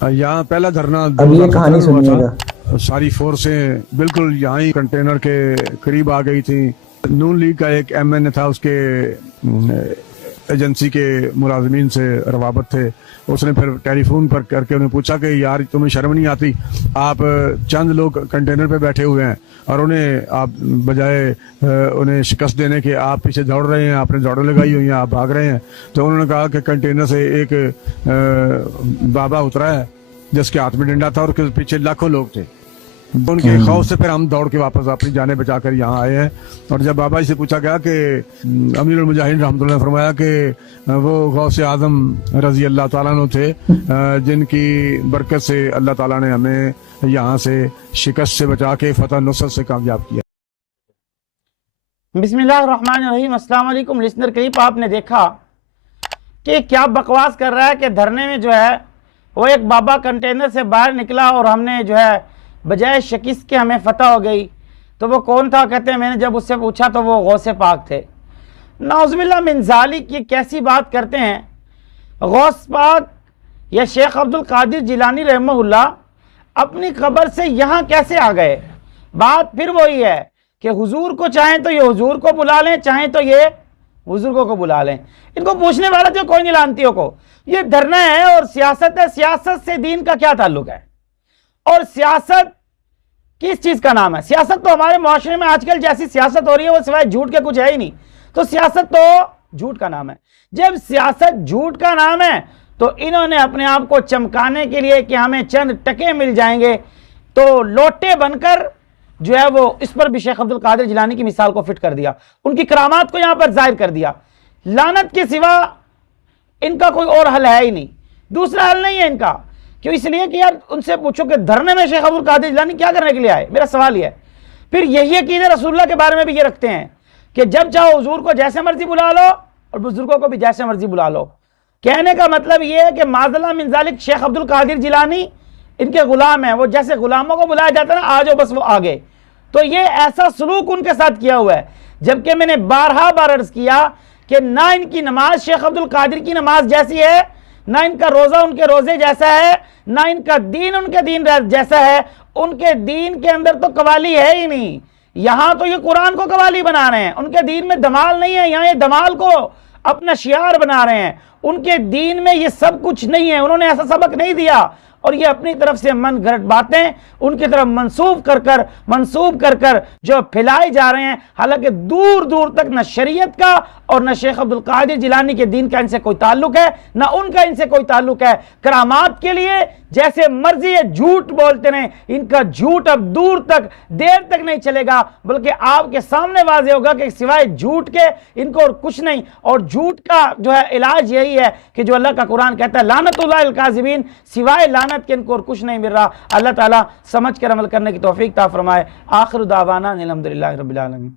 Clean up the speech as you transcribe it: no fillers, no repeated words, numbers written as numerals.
यहाँ पहला धरना اب یہ کہانی हुआ سنیے گا۔ था। सारी फोर्सें बिल्कुल यहाँ ही कंटेनर के करीब आ गई थी। नून लीग का एक MNA था, उसके एजेंसी के मुलाजमीन से रवाबत थे। उसने फिर टेलीफोन पर करके उन्हें पूछा कि यार तुम्हें शर्म नहीं आती, आप चंद लोग कंटेनर पे बैठे हुए हैं और उन्हें आप बजाय उन्हें शिकस्त देने के आप पीछे दौड़ रहे हैं, आपने दौड़ लगाई हुई है, आप भाग रहे हैं। तो उन्होंने कहा कि कंटेनर से एक बाबा उतरा है जिसके हाथ में डंडा था और उसके पीछे लाखों लोग थे। उनके खौफ से फिर हम दौड़ के वापस अपनी जाने बचाकर यहाँ आए हैं। और जब बाबा जी से पूछा गया कि अमीरुल मुजाहिदीन रहमतुल्लाह ने फरमाया कि वो गौसे आजम रजी अल्लाह ताला अन्हु थे, जिनकी बरकत से अल्लाह ताला ने हमें यहाँ से शिकस्त से बचा के फतह नुसरत से कामयाब किया। बिस्मिल्लाहिर्रहमानिर्रहीम। अस्सलाम वालेकुम लिसनर करीब, आपने देखा कि क्या बकवास कर रहा है कि धरने में जो है वो एक बाबा कंटेनर से बाहर निकला और हमने जो है बजाय शिकस्त के हमें फतह हो गई। तो वो कौन था? कहते हैं मैंने जब उससे पूछा तो वो गौसे पाक थे। नाउज़ुबिल्लाह मिन ज़ालिक, की कैसी बात करते हैं। गौस पाक या शेख अब्दुल कादिर जिलानी रहमहुल्लाह अपनी कब्र से यहाँ कैसे आ गए? बात फिर वही है कि हुजूर को चाहें तो ये हुजूर को बुला लें, चाहें तो ये बुजुर्गों को बुला लें। इनको पूछने वाला तो कोई नहीं, लानतियों को। ये धरना है और सियासत है। सियासत से दीन का क्या ताल्लुक है? और सियासत किस चीज का नाम है? सियासत तो हमारे मुआशरे में आजकल जैसी सियासत हो रही है वो सिवाय झूठ के कुछ है ही नहीं। तो सियासत तो झूठ का नाम है। जब सियासत झूठ का नाम है तो इन्होंने अपने आप को चमकाने के लिए कि हमें चंद टके मिल जाएंगे तो लोटे बनकर जो है वो इस पर भी शेख अब्दुल कादिर जिलानी की मिसाल को फिट कर दिया, उनकी करामात को यहां पर जाहिर कर दिया। लानत के सिवा इनका कोई और हल है ही नहीं, दूसरा हल नहीं है इनका। क्यों? इसलिए कि यार उनसे पूछो कि धरने में शेख अब्दुल कादिर जिलानी क्या करने के लिए आए, मेरा सवाल ये है। फिर यही अकीदे रसूलुल्लाह के बारे में भी ये रखते हैं कि जब चाहो हुजूर को जैसे मर्जी बुला लो और बुजुर्गों को भी जैसे मर्जी बुला लो। कहने का मतलब ये है कि माज़ल्लाह मिन ज़ालिक शेख अब्दुल कादिर जिलानी इनके गुलाम हैं, वो जैसे गुलामों को बुलाया जाता है ना, आ जाओ बस वो आ गए। तो ये ऐसा सलूक उनके साथ किया हुआ है। जबकि मैंने बारहा बार अर्ज किया कि ना इनकी नमाज शेख अब्दुल कादिर की नमाज जैसी है, ना इनका रोजा उनके रोजे जैसा है, ना इनका दीन उनके दीन जैसा है। उनके दीन के अंदर तो कवाली है ही नहीं। यहां तो ये कुरान को कवाली बना रहे हैं। उनके दीन में दमाल नहीं है, यहां ये दमाल को अपना शियार बना रहे हैं। उनके दीन में ये सब कुछ नहीं है, उन्होंने ऐसा सबक नहीं दिया और ये अपनी तरफ से मन गलत बातें उनकी तरफ मंसूब कर कर जो फैलाई जा रहे हैं। हालांकि दूर दूर तक न शरीयत का और न शेख अब्दुल कादिर जिलानी के दीन का इनसे कोई ताल्लुक है, न उनका इनसे कोई ताल्लुक है। करामात के लिए जैसे मर्जी है झूठ बोलते रहे, इनका झूठ अब दूर तक देर तक नहीं चलेगा, बल्कि आपके सामने वाज़े होगा कि सिवाय झूठ के इनको और कुछ नहीं। और झूठ का जो है इलाज यही है कि जो अल्लाह का कुरान कहता है लानतुल्लाहिल काज़िबीन, सिवाय लानत के इनको और कुछ नहीं मिल रहा। अल्लाह ताला समझ कर अमल करने की तौफीक ता फरमाए। आखिर दावाना अनिल हम्दुलिल्लाहि रब्बिल आलमीन।